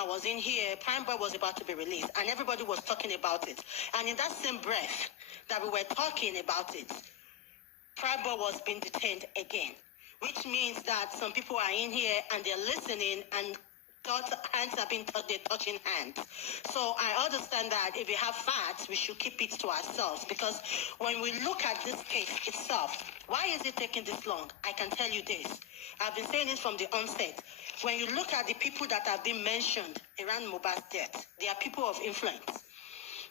I was in here, Prime Boy was about to be released, and everybody was talking about it. And in that same breath that we were talking about it, Prime Boy was being detained again, which means that some people are in here and they're listening, and hands have been touching hands. So I understand that if we have facts, we should keep it to ourselves, because when we look at this case itself, why is it taking this long? I can tell you this. I've been saying it from the onset. When you look at the people that have been mentioned around Mohbad's death, they are people of influence.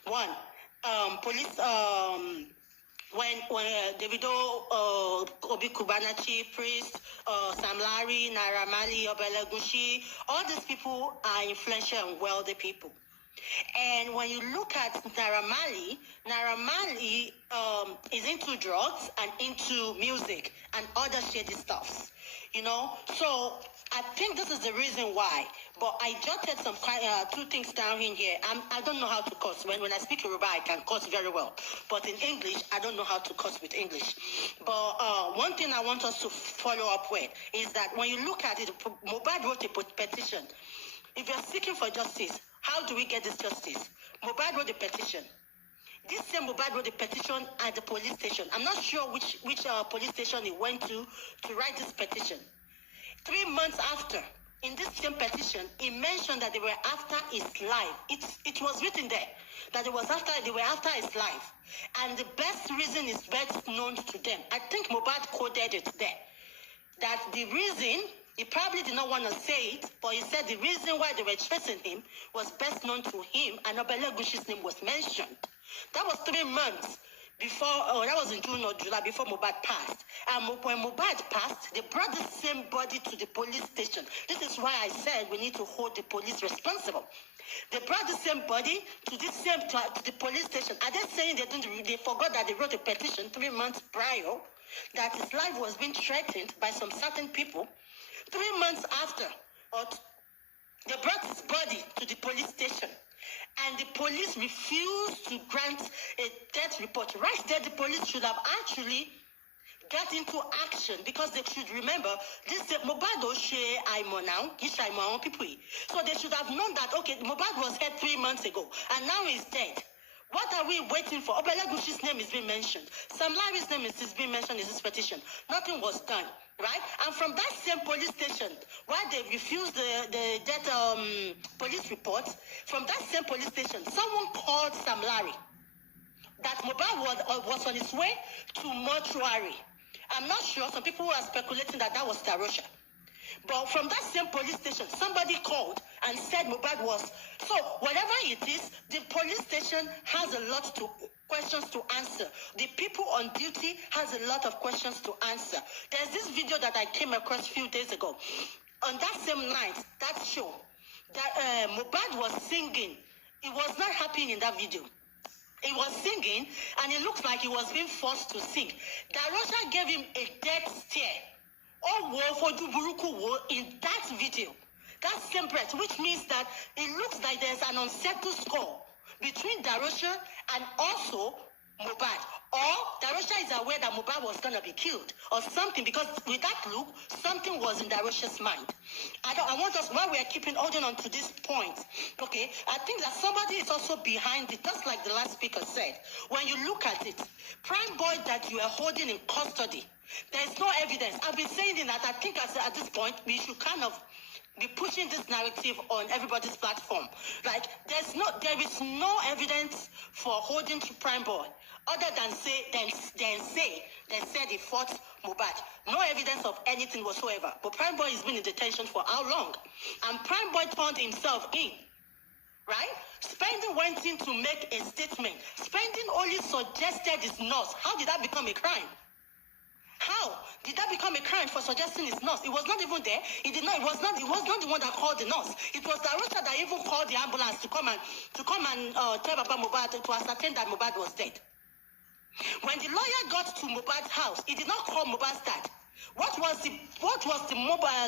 One, police, when Davido, Obi Kubana Chief Priest, Sam Larry, Naira Marley, Obelegushi, all these people are influential and wealthy people. And when you look at Naira Marley is into drugs and into music and other shady stuffs, you know. So I think this is the reason why. But I jotted some two things down in here. I don't know how to curse. When I speak Yoruba, I can curse very well. But in English, I don't know how to curse with English. But one thing I want us to follow up with is that when you look at it, Mohbad wrote a petition. If you're seeking for justice, how do we get this justice? Mohbad wrote a petition. This same Mohbad wrote a petition at the police station. I'm not sure which police station he went to write this petition. 3 months after, in this same petition, he mentioned that they were after his life. It was written there that they were after his life. And the best reason is best known to them. I think Mohbad coded it there. That the reason, he probably did not want to say it, but he said the reason why they were chasing him was best known to him, and Obelegushi's name was mentioned. That was 3 months before, that was in June or July, before Mohbad passed. And when Mohbad passed, they brought the same body to the police station. This is why I said we need to hold the police responsible. They brought the same body to the police station. Are they saying they forgot that they wrote a petition 3 months prior, that his life was being threatened by some certain people? 3 months after, they brought his body to the police station. And the police refused to grant a death report. Right there, the police should have actually got into action, because they should remember this Mohbad people. So they should have known that, okay, Mohbad was here 3 months ago and now he's dead. What are we waiting for? Obelegushi's name is being mentioned. Sam Larry's name is being mentioned in this petition. Nothing was done, right? And from that same police station, while they refused the death police report, from that same police station, someone called Sam Larry that Mohbad was on his way to mortuary. I'm not sure. Some people are speculating that was divroce. But from that same police station, somebody called and said Mohbad was. So whatever it is, the police station has a lot of questions to answer. The people on duty has a lot of questions to answer. There's this video that I came across a few days ago. On that same night, that show, that Mohbad was singing. He was not happy in that video. He was singing, and it looks like he was being forced to sing. Divroce gave him a death stare. In that video, that same breath, which means that it looks like there's an unsettled score between Divroce and also Mohbad. Or Divroce is aware that Mohbad was going to be killed or something, because with that look, something was in Divroce's mind. I want us, while we are holding on to this point, okay, I think that somebody is also behind it, just like the last speaker said. When you look at it, Prime Boy that you are holding in custody, there's no evidence. I've been saying that I think at this point, we should kind of be pushing this narrative on everybody's platform. Like, there is no evidence for holding to Prime Boy, other than they said he fought Mohbad. No evidence of anything whatsoever. But Prime Boy has been in detention for how long? And Prime Boy turned himself in, right? Spending went in to make a statement. Spending only suggested his nurse. How did that become a crime? How did that become a crime for suggesting his nurse? It was not even there. It was not the one that called the nurse. It was Divroce that even called the ambulance to come and tell Papa Mohbad to ascertain that Mohbad was dead. When the lawyer got to Mohbad's house, he did not call Mohbad's dad. What was the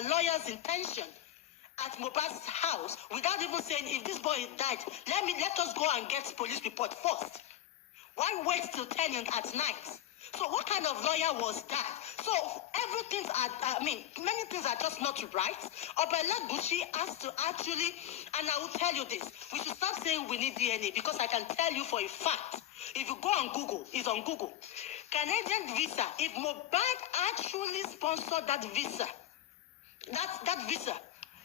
lawyer's intention at Mohbad's house, without even saying, if this boy died, let us go and get police report first? Why wait till 10 at night So what kind of lawyer was that? So everything many things are just not right. Obelegushi has to actually, and I will tell you this, we should start saying we need DNA, because I can tell you for a fact, if you go on Google, it's on Google, Canadian visa, if Mohbad actually sponsored that visa, that visa,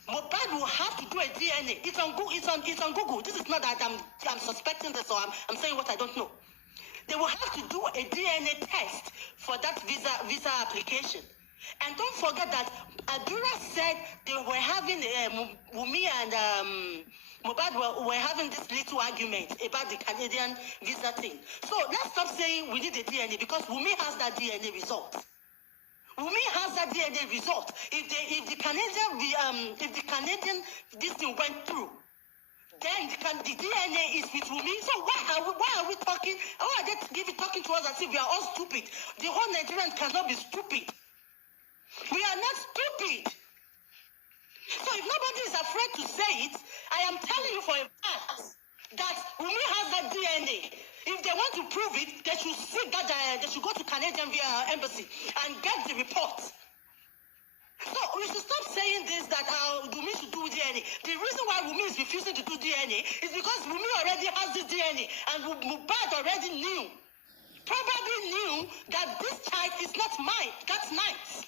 Mohbad will have to do a DNA. It's on Google. It's on Google. This is not that I'm suspecting this, or I'm saying what I don't know. They will have to do a DNA test for that visa application. And don't forget that Adura said they were having Wumi and Mohbad were having this little argument about the Canadian visa thing. So let's stop saying we need a DNA, because Wumi has that DNA result. Wumi has that DNA result. If the Canadian this thing went through, then the DNA is with Wumi. So why are we talking? Why are they talking to us as if we are all stupid? The whole Nigerian cannot be stupid. We are not stupid. So if nobody is afraid to say it, I am telling you for a fact that Wumi has that DNA. If they want to prove it, they should seek that. They should go to Canadian embassy and get the report. So we should stop saying this, that Wumi should do DNA. The reason why Wumi is refusing to do DNA is because Wumi already has this DNA, and Mohbad already probably knew that this child is not mine. That's nice.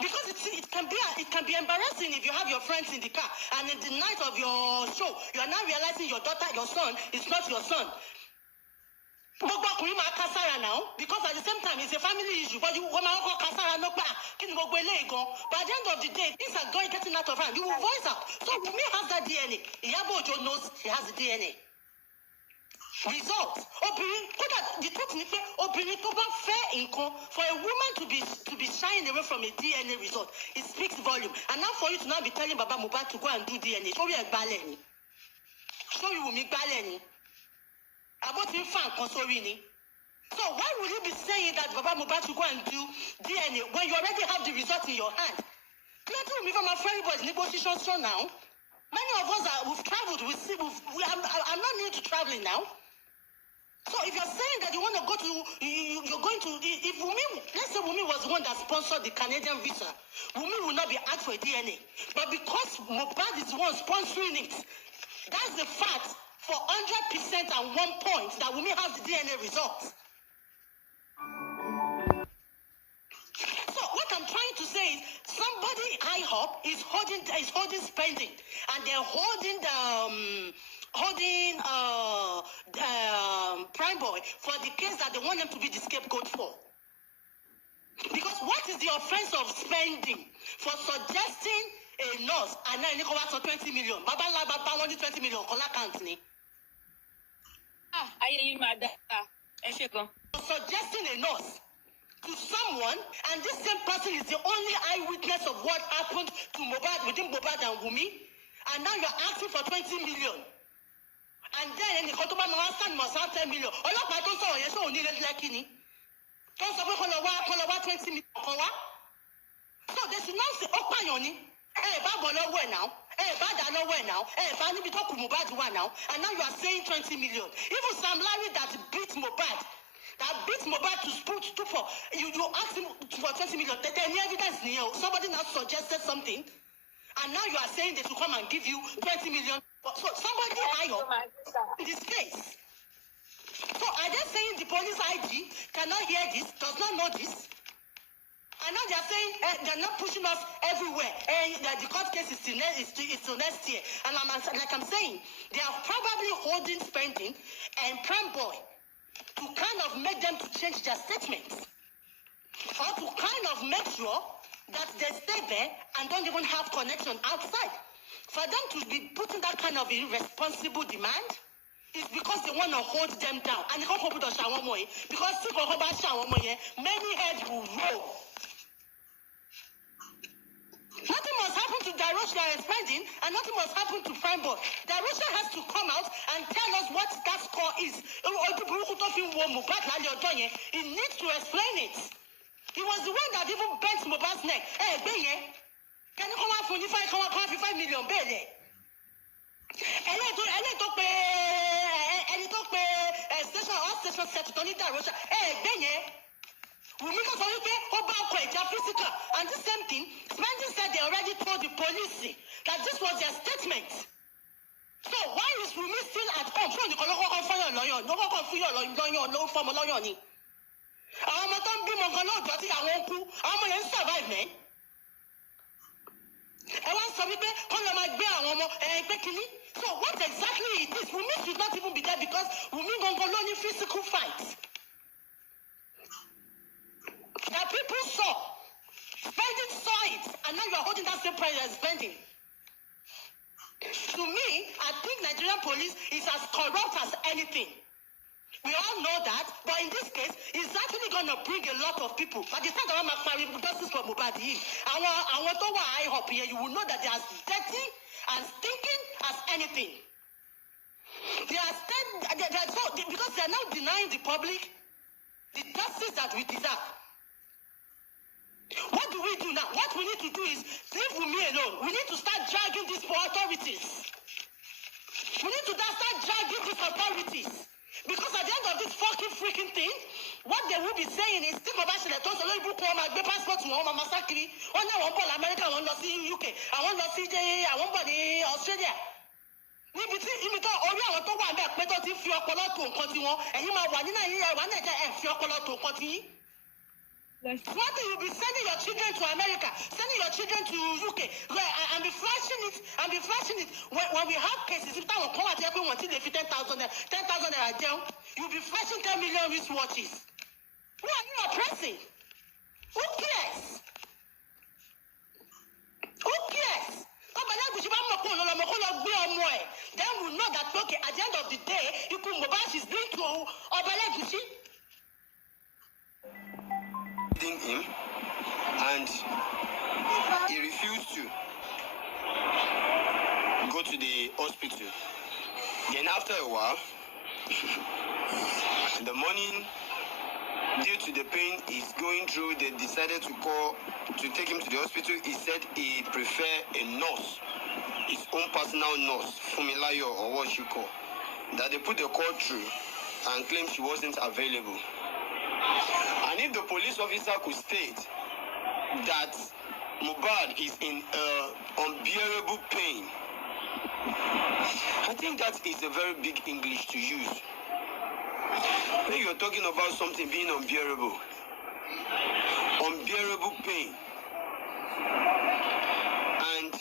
Because it can be embarrassing if you have your friends in the car, and in the night of your show, you are now realizing your son is not your son. Now, because at the same time it's a family issue, but you but at the end of the day, things are getting out of hand. You will voice out. So Wumi has that DNA. Iyabo Ojo knows he has the DNA. Result. The truth is, for a woman to be shying away from a DNA result, it speaks volume. And now for you to now be telling Baba Mohbad to go and do DNA, show you a baleni. Show you Wumi baleni. About him fan consoling. So why would you be saying that Baba Mohbad should go and do DNA when you already have the result in your hand? Plenty of me from my friend was negotiation so now. Many of us we've traveled. I'm not new to traveling now. So if you're saying that you want to go to, you're going to, if Wumi, let's say Wumi was the one that sponsored the Canadian visa, Wumi will not be asked for a DNA. But because Mohbad is the one sponsoring it, that's the fact for 100% and 1 point that Wumi has the DNA results. So what I'm trying to say is somebody high up is holding spending, and they're holding Prime Boy for the case that they want them to be the scapegoat for. Because what is the offense of spending for suggesting a nurse and then you for 20 million? Baba only 20 million. Suggesting a nurse to someone, and this same person is the only eyewitness of what happened to Mohbad within Mohbad and Wumi, and now you're asking for 20 million. And then the Kotoba must have 10 million. All of my don't say, yes, only like any. Don't say, 20 million. So they should now say, oh, Payoni, Baba, no way now. Bad no way now. Fanny be talking Mohbad one now, and now you are saying 20 million. Even Sam Larry that beat Mohbad. To stoop for you ask him for 20 million. There's any evidence here. Somebody now suggested something, and now you are saying they should come and give you 20 million. So somebody high up in this case. So are they saying the police IG cannot hear this, does not know this? And now they are saying they're not pushing us everywhere. That the court case is till next year. And I'm saying, they are probably holding spending and Prime Boy to kind of make them to change their statements, or to kind of make sure that they stay there and don't even have connection outside. For them to be putting that kind of irresponsible demand is because they want to hold them down. And they can't hold us because many heads will roll. Nothing must happen to Divroce spending, and nothing must happen to Prime Boy. Divroce has to come out and tell us what that score is. He needs to explain it. He was the one that even bent Mohbad's neck. Can you come out for 5 million? Station set to Divroce. Wumi got something about physical. And the same thing, Spencer said they already told the police that this was their statement. So why is Wumi still at home? So you can look for your lawyer, no one for your lawyer, no form of lawyer. I'm not going to be more than I won't go. I'm going to survive, man. I want some people call my bear so what exactly it is? Wumi should not even be there because Wumi don't go on physical fights. That people saw. Spending saw it, and now you are holding that same price as spending. To me, I think Nigerian police is as corrupt as anything. We all know that, but in this case, it's actually going to bring a lot of people. But the time that I'm marrying justice for Mohbad, I want to I hope here you will know that they are dirty and stinking as anything. They are because they are now denying the public the justice that we deserve. What do we do now? What we need to do is leave Wumi alone. We need to start dragging these authorities. We need to start dragging these authorities. Because at the end of this fucking freaking thing, what they will be saying is, think about it, don't allow people come and get passport to Mama Masakri. Oh, now one ball America, I want to see UK, I want to see I want to see Australia. Níbi tí orí àwọn tó wà bẹ́ẹ̀ pé tó ti fi ọpọlọ tó nǹkan tí wọn ẹ̀yin máa wà ní Nàìjíríà ìwà Nàìjíríà ẹ̀ fi ọpọlọ tó nǹkan tí yín. What do you be sending your children to America, sending your children to UK, and be flashing it, When we have cases, if that will come at everyone until they fit 10,000 naira jail, you'll be flashing 10 million wristwatches. Who are you oppressing? Who cares? Who cares? Then we'll know that, okay, at the end of the day, you could Mohbad is linked to Obelegushi. Him and he refused to go to the hospital. Then after a while, in the morning, due to the pain he's going through, they decided to take him to the hospital. He said he preferred a nurse, his own personal nurse, Fumilayo or what she called, that they put the call through and claimed she wasn't available. And if the police officer could state that Mohbad is in unbearable pain, I think that is a very big English to use. When you're talking about something being unbearable pain, and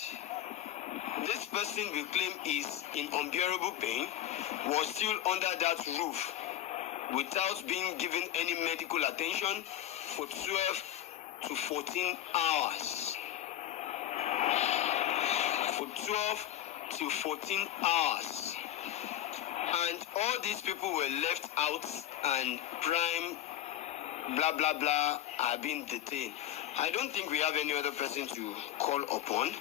this person we claim is in unbearable pain was still under that roof without being given any medical attention for 12 to 14 hours. For 12 to 14 hours. And all these people were left out and prime, blah, blah, blah, are being detained. I don't think we have any other person to call upon.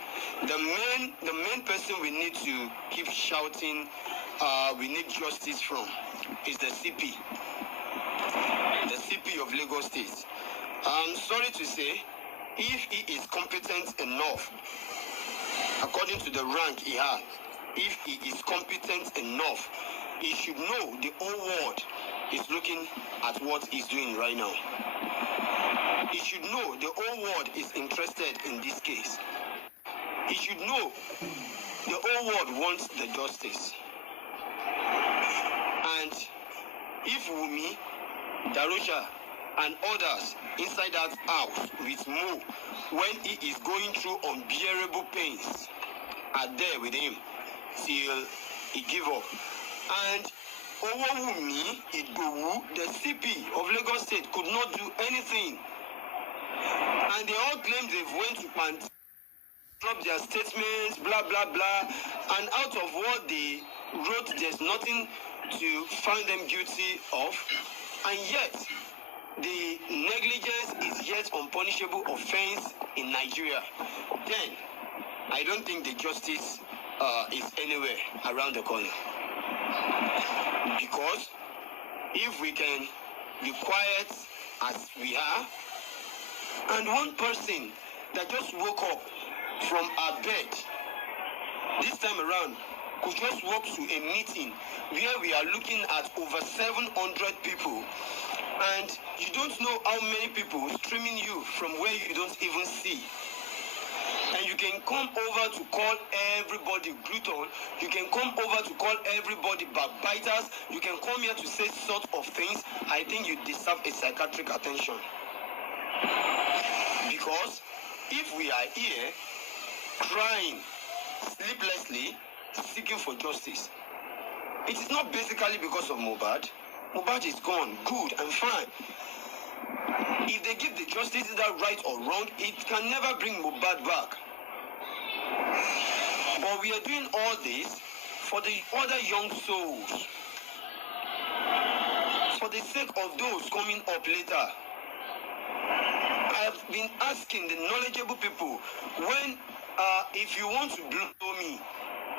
The main person we need to keep shouting, we need justice from, is the CP. The CP of Lagos State. I'm sorry to say, if he is competent enough, according to the rank he has, if he is competent enough, he should know the whole world is looking at what he's doing right now. He should know the whole world is interested in this case. He should know the whole world wants the justice. And if Wumi, Darusha, and others inside that house with Mo, when he is going through unbearable pains, are there with him till he give up. And Wumi, the CP of Lagos State, could not do anything. And they all claim they've went to Pant, drop their statements, blah, blah, blah. And out of what they wrote, there's nothing to find them guilty of. And yet, the negligence is yet unpunishable offense in Nigeria. Then, I don't think the justice is anywhere around the corner. Because if we can be quiet as we are, and one person that just woke up from our bed this time around could just walk to a meeting where we are looking at over 700 people, And you don't know how many people streaming you from where you don't even see. And you can come over to call everybody glutton. You can come over to call everybody backbiters. You can come here to say sort of things. I think you deserve a psychiatric attention. Because if we are here crying sleeplessly, seeking for justice, it is not basically because of Mohbad. Mohbad is gone, good and fine. If they give the justice either right or wrong, it can never bring Mohbad back. But we are doing all this for the other young souls, for the sake of those coming up later. I have been asking the knowledgeable people, when if you want to blow me,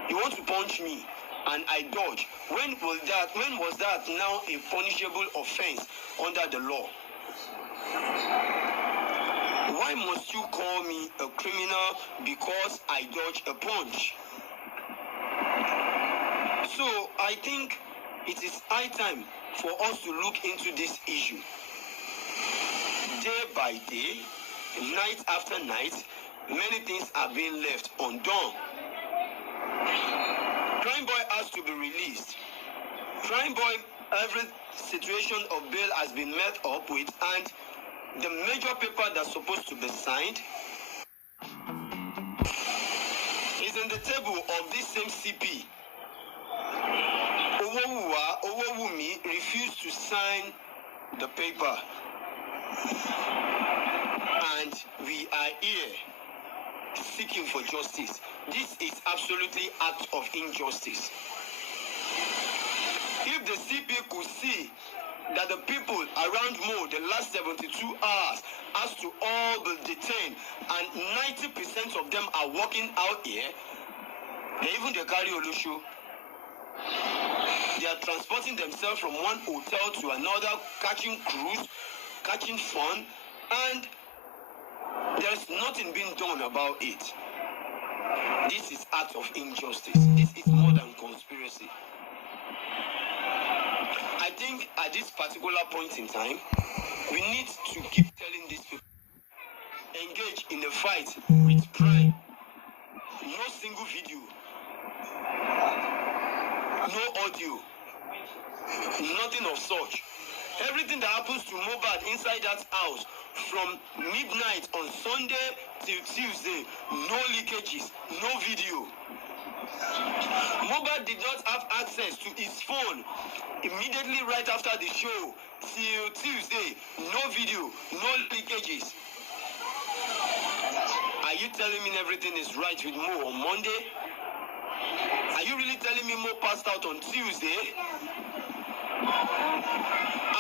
you want to punch me, and I dodge, when was that now a punishable offense under the law? Why must you call me a criminal because I dodge a punch? So I think it is high time for us to look into this issue. Day by day, night after night, many things are being left undone. Crime boy has to be released. Crime boy, every situation of bail has been met up with, and the major paper that's supposed to be signed is in the table of this same CP. Wumi refused to sign the paper. And we are here seeking for justice. This is absolutely act of injustice. If the CP could see that the people around Mo the last 72 hours has to all be detained and 90% of them are walking out here, even the carry Olushu, they are transporting themselves from one hotel to another, catching cruise, catching fun, and there's nothing being done about it. This is act of injustice. This is more than conspiracy. I think at this particular point in time, we need to keep telling these people, engage in a fight with crime. No single video, no audio, nothing of such. Everything that happens to Mohbad inside that house from midnight on Sunday till Tuesday, no leakages, no video. Mohbad did not have access to his phone immediately right after the show till Tuesday, no video, no leakages. Are you telling me everything is right with Mo on Monday? Are you really telling me Mo passed out on Tuesday?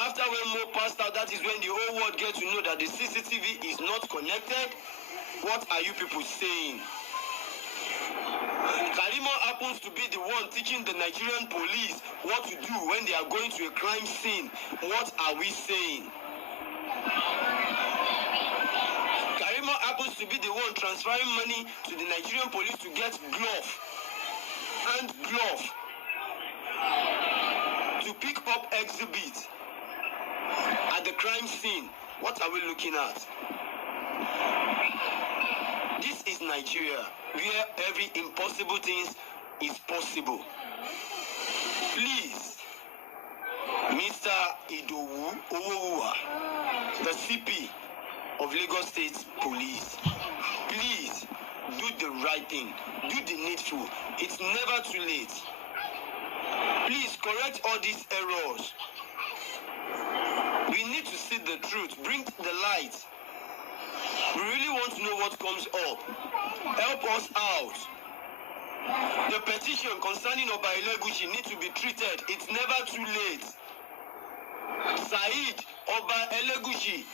After when Mo passed out, that is when the whole world gets to know that the CCTV is not connected. What are you people saying? Karimo happens to be the one teaching the Nigerian police what to do when they are going to a crime scene. What are we saying? Karimo happens to be the one transferring money to the Nigerian police to get hand glove, to pick up exhibits at the crime scene. What are we looking at? This is Nigeria, where every impossible thing is possible. Please, Mr. Idowu Owuwa, the CP of Lagos State Police, please do the right thing, do the needful. It's never too late. Please correct all these errors. We need to see the truth, bring the light. We really want to know what comes up. Help us out. The petition concerning Oba Elegushi needs to be treated. It's never too late. Said Oba Elegushi,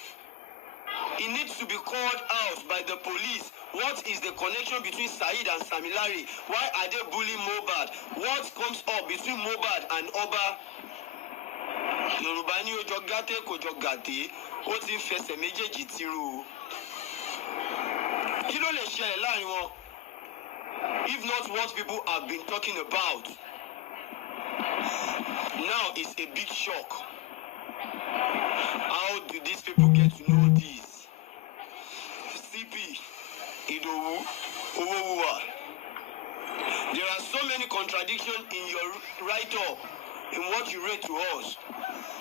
he needs to be called out by the police. What is the connection between Said and Samilari? Why are they bullying Mohbad? What comes up between Mohbad and Oba? Yorùbá ní ojo gàté kò jọ gàté, ó ti ń fẹsẹ̀ méjèèjì tìrú. Kí ló lè ṣẹlẹ̀ láàrin wọn? If not what people have been talking about. Now it's a big shock. How do these people get to know this? CP, Idowu, Owowuwa. There are so many contradictions in your write-up, in what you read to us.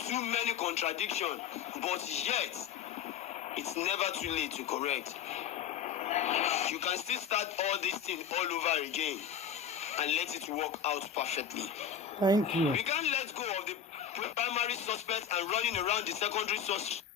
Too many contradictions, but yet, it's never too late to correct. You can still start all this thing all over again and let it work out perfectly. Thank you. We can't let go of the primary suspect and running around the secondary suspect